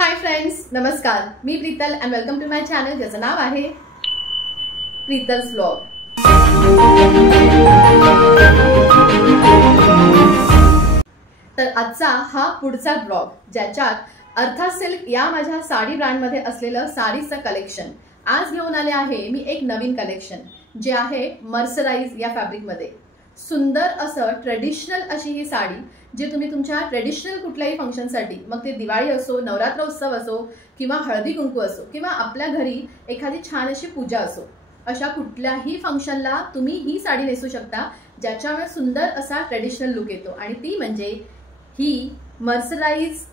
हाय friends, नमस्कार. मी Prital and welcome to my channel ज्याचं नाव आहे प्रीतल्स व्लॉग. तर आजचा हा पुढचा ब्लॉग ज्याच्यात अर्था सिल्क या माझ्या साडी ब्रँडमध्ये असलेलं साडीचं कलेक्शन आज घेऊन आले आहे. मी एक नवीन कलेक्शन जे आहे मर्सराइज या फॅब्रिकमध्ये. सुंदर असं ट्रेडिशनल अशी ही साडी जे तुम्ही तुमच्या ट्रेडिशनल कुठल्याही फंक्शनसाठी, मग ते दिवाळी असो, नवरात्र उत्सव असो किंवा हळदी कुंकू असो किंवा आपल्या घरी एखादी छान अशी पूजा असो, अशा कुठल्याही फंक्शनला तुम्ही ही साडी नेसू शकता ज्याच्यामुळे सुंदर असा ट्रेडिशनल लुक येतो. आणि ती म्हणजे ही मर्सराइज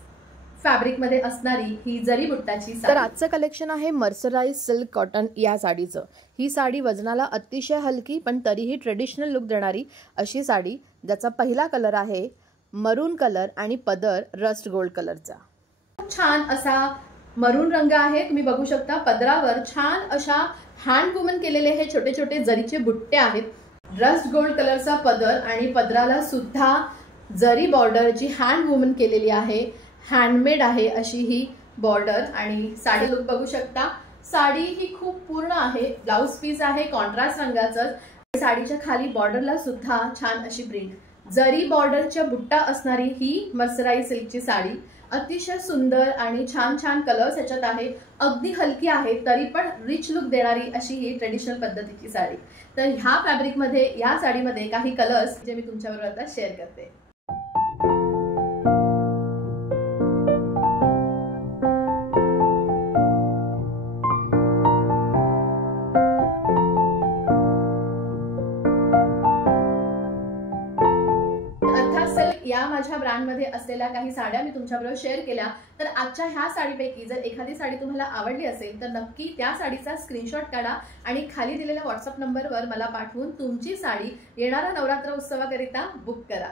फॅब्रिकमध्ये असणारी ही जरी बुट्टाची साडी. तर आजचं कलेक्शन आहे मर्सराइज सिल्क कॉटन या साडीचं. ही साडी वजनाला अतिशय हलकी पण तरीही ट्रेडिशनल लुक देणारी अशी साडी, ज्याचा पहिला कलर आहे मरून कलर आणि पदर रस्ट गोल्ड कलरचा. छान असा मरून रंग आहे. तुम्ही बघू शकता पदरावर छान अशा हँड वुमन केलेले हे छोटे छोटे जरीचे बुट्टे आहेत. रस्ट गोल्ड कलरचा पदर आणि पदराला सुद्धा जरी बॉर्डरची हँड वुमन केलेली आहे. हँडमेड आहे अशी ही बॉर्डर. आणि साडी लुक बघू शकता. साडी ही खूप पूर्ण आहे. ब्लाउज पीस आहे कॉन्ट्रास्ट रंगाचं. साडीच्या खाली बॉर्डरला सुद्धा छान अशी प्रिंट जरी बॉर्डरच्या बुट्टा असणारी ही मर्सराइज सिल्कची साडी अतिशय सुंदर आणि छान छान कलर्स याच्यात आहे. अगदी हलकी आहे तरी पण रिच लुक देणारी अशी ही ट्रेडिशनल पद्धतीची साडी. तर ह्या फॅब्रिकमध्ये या साडीमध्ये काही कलर्स जे मी तुमच्याबरोबर आता शेअर करते. या माझ्या ब्रँडमध्ये असलेल्या काही साड्या मी तुमच्याबरोबर शेअर केल्या. तर आजच्या ह्या साडीपैकी जर एखादी साडी तुम्हाला आवडली असेल तर नक्की त्या साडीचा स्क्रीनशॉट काढा आणि खाली दिलेल्या व्हॉट्सअप नंबरवर मला पाठवून तुमची साडी येणारा नवरात्र उत्सवाकरिता बुक करा.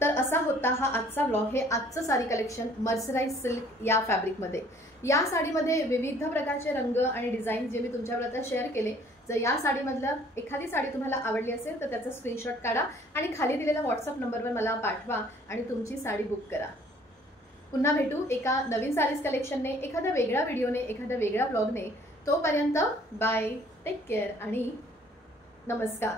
तर असा होता हा आजचा ब्लॉग. हे आजचं साडी कलेक्शन मर्सराइज सिल्क या फॅब्रिकमध्ये. या साडीमध्ये विविध प्रकारचे रंग आणि डिझाईन जे मी तुमच्याबरोबर शेअर केले. जर या साडीमधलं एखादी साडी तुम्हाला आवडली असेल तर त्याचा स्क्रीनशॉट काढा आणि खाली दिलेल्या व्हॉट्सअप नंबरवर मला पाठवा आणि तुमची साडी बुक करा. पुन्हा भेटू एका नवीन साडीज कलेक्शनने, एखाद्या वेगळ्या व्हिडिओने, एखाद्या वेगळ्या ब्लॉगने. तोपर्यंत बाय, टेक केअर आणि नमस्कार.